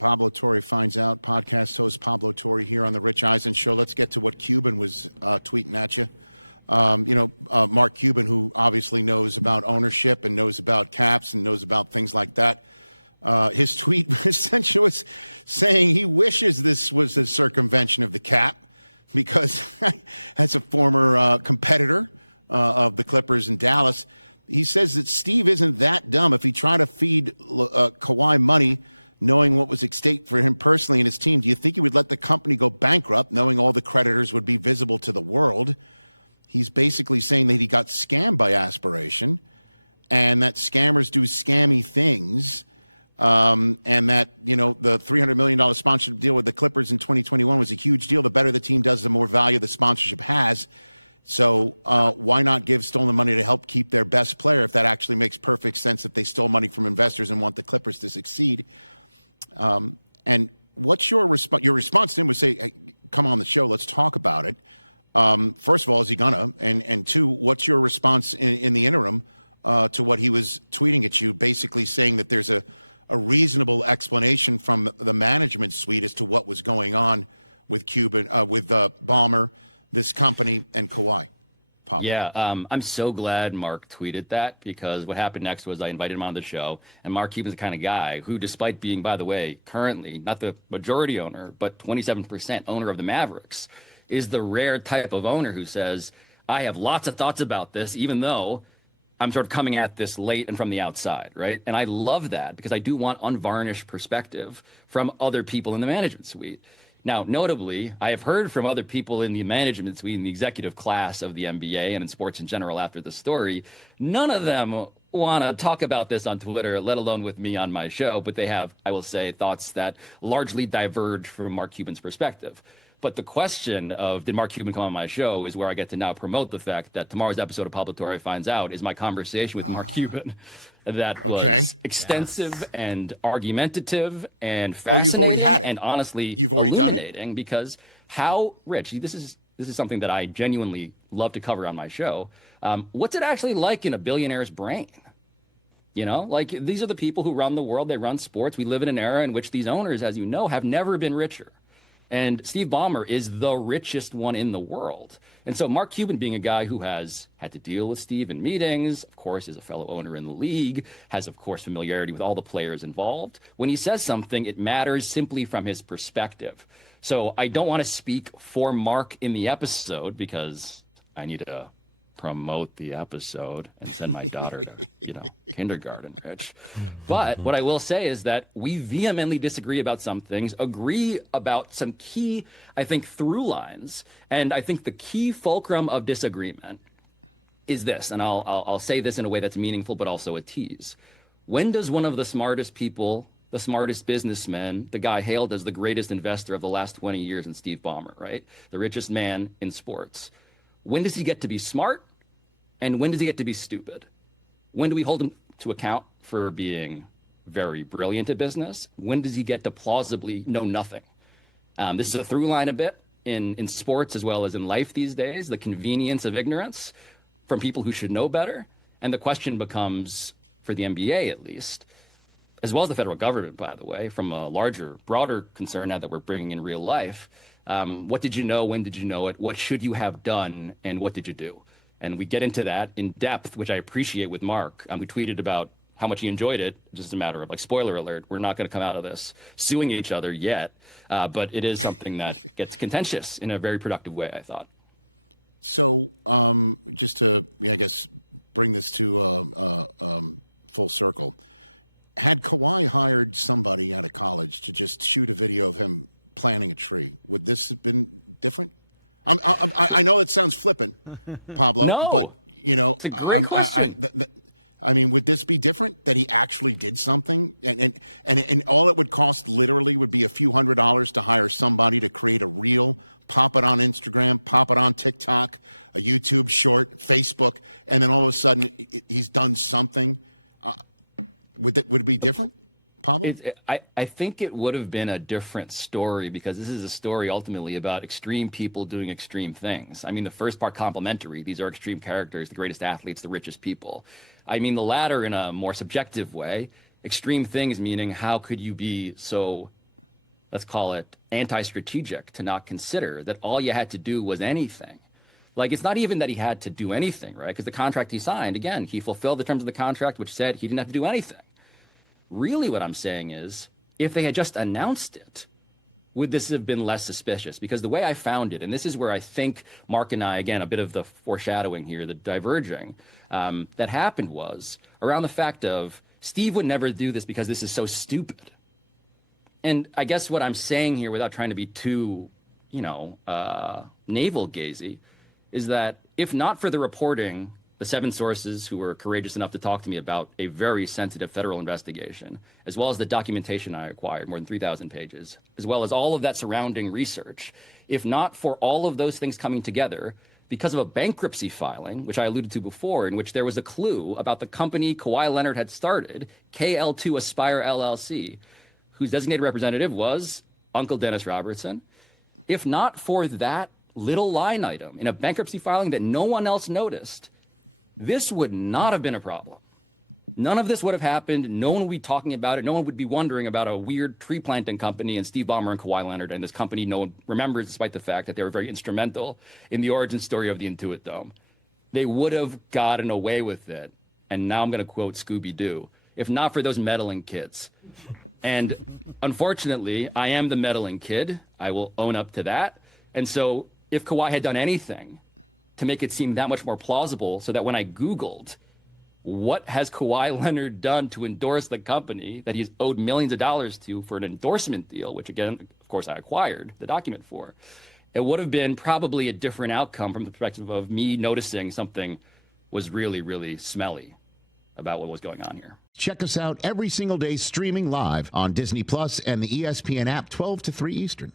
Pablo Torre finds out. Podcast host Pablo Torre here on the Rich Eisen Show. Let's get to what Cuban was tweeting at you. Mark Cuban, who obviously knows about ownership and knows about caps and knows about things like that. His tweet essentially was saying he wishes this was a circumvention of the cap because as a former competitor of the Clippers in Dallas, he says that Steve isn't that dumb. If he tried to feed Kawhi money, knowing what was at stake for him personally and his team, do you think he would let the company go bankrupt, knowing all the creditors would be visible to the world? He's basically saying that he got scammed by Aspiration and that scammers do scammy things, and that, the $300 million sponsorship deal with the Clippers in 2021 was a huge deal. The better the team does, the more value the sponsorship has. So why not give stolen money to help keep their best player if that actually makes perfect sense if they stole money from investors and want the Clippers to succeed? And what's your response? Your response to him was say, hey, come on the show, let's talk about it. First of all, is he gonna? And two, what's your response in the interim to what he was tweeting at you, basically saying that there's a reasonable explanation from the management suite as to what was going on with Cuban, with Ballmer, this company, and Kawhi? Pablo. Yeah, I'm so glad Mark tweeted that, because what happened next was I invited him on the show, and Mark Cuban's the kind of guy who, despite being, by the way, currently not the majority owner, but 27% owner of the Mavericks, is the rare type of owner who says, I have lots of thoughts about this, even though I'm sort of coming at this late and from the outside, right? And I love that because I do want unvarnished perspective from other people in the management suite. Now, notably, I have heard from other people in the management suite, in the executive class of the NBA and in sports in general after the story. None of them want to talk about this on Twitter, let alone with me on my show, but they have, I will say, thoughts that largely diverge from Mark Cuban's perspective. But the question of did Mark Cuban come on my show is where I get to now promote the fact that tomorrow's episode of Pablo Torre Finds Out is my conversation with Mark Cuban. That was extensive and argumentative and fascinating. Oh, you've already had it. And honestly, you've already done it? Because how, Rich, this is something that I genuinely love to cover on my show. What's it actually like in a billionaire's brain? Like, these are the people who run the world. They run sports. We live in an era in which these owners, as you know, have never been richer. And Steve Ballmer is the richest one in the world. And so Mark Cuban, being a guy who has had to deal with Steve in meetings, of course, is a fellow owner in the league, has, of course, familiarity with all the players involved. When he says something, it matters simply from his perspective. So I don't want to speak for Mark in the episode because I need to promote the episode and send my daughter to, kindergarten, Rich. But what I will say is that we vehemently disagree about some things, agree about some key, I think, through lines. And I think the key fulcrum of disagreement is this, and I'll say this in a way that's meaningful, but also a tease. When does one of the smartest people, the smartest businessman, the guy hailed as the greatest investor of the last 20 years in Steve Ballmer, right? The richest man in sports. When does he get to be smart? And when does he get to be stupid? When do we hold him to account for being very brilliant at business? When does he get to plausibly know nothing? This is a through line a bit in sports as well as in life these days, the convenience of ignorance from people who should know better. And the question becomes, for the NBA at least, as well as the federal government, by the way, from a larger, broader concern now that we're bringing in real life, what did you know? When did you know it? What should you have done? And what did you do? And we get into that in depth, which I appreciate with Mark. We tweeted about how much he enjoyed it. Just a matter of, like, spoiler alert, we're not going to come out of this suing each other yet. But it is something that gets contentious in a very productive way, I thought. So just to, I guess, bring this to full circle, had Kawhi hired somebody out of college to just shoot a video of him planting a tree, would this have been different? I know it sounds flippant, Pablo, no, but it's a great question. I mean, would this be different that he actually did something, and all it would cost literally would be a few $100s to hire somebody to create a reel, pop it on Instagram, pop it on TikTok, a YouTube short, Facebook, and then all of a sudden he's done something? Would it be different? Pablo? I think it would have been a different story, because this is a story ultimately about extreme people doing extreme things. I mean, the first part complimentary. These are extreme characters, the greatest athletes, the richest people. I mean, the latter in a more subjective way, extreme things, meaning how could you be so let's call it anti-strategic to not consider that all you had to do was anything. Like, it's not even that he had to do anything, right? Because the contract he signed, again, he fulfilled the terms of the contract, which said he didn't have to do anything. Really what I'm saying is, if they had just announced it, would this have been less suspicious? Because the way I found it, and this is where I think Mark and I, again, a bit of the foreshadowing here, the diverging, that happened was around the fact of Steve would never do this because this is so stupid. And I guess what I'm saying here, without trying to be too, navel-gazy, is that if not for the reporting, the 7 sources who were courageous enough to talk to me about a very sensitive federal investigation, as well as the documentation I acquired, more than 3,000 pages, as well as all of that surrounding research, if not for all of those things coming together, because of a bankruptcy filing, which I alluded to before, in which there was a clue about the company Kawhi Leonard had started, KL2 Aspire LLC, whose designated representative was Uncle Dennis Robertson. If not for that little line item in a bankruptcy filing that no one else noticed, this would not have been a problem. None of this would have happened. No one would be talking about it. No one would be wondering about a weird tree planting company and Steve Ballmer and Kawhi Leonard and this company no one remembers, despite the fact that they were very instrumental in the origin story of the Intuit Dome. They would have gotten away with it. And now I'm going to quote Scooby-Doo, if not for those meddling kids. And unfortunately, I am the meddling kid. I will own up to that. And so if Kawhi had done anything to make it seem that much more plausible, so that when I Googled what has Kawhi Leonard done to endorse the company that he's owed millions of dollars to for an endorsement deal, which again, of course, I acquired the document for, it would have been probably a different outcome from the perspective of me noticing something was really, really smelly about what was going on here. Check us out every single day streaming live on Disney Plus and the ESPN app 12 to 3 Eastern.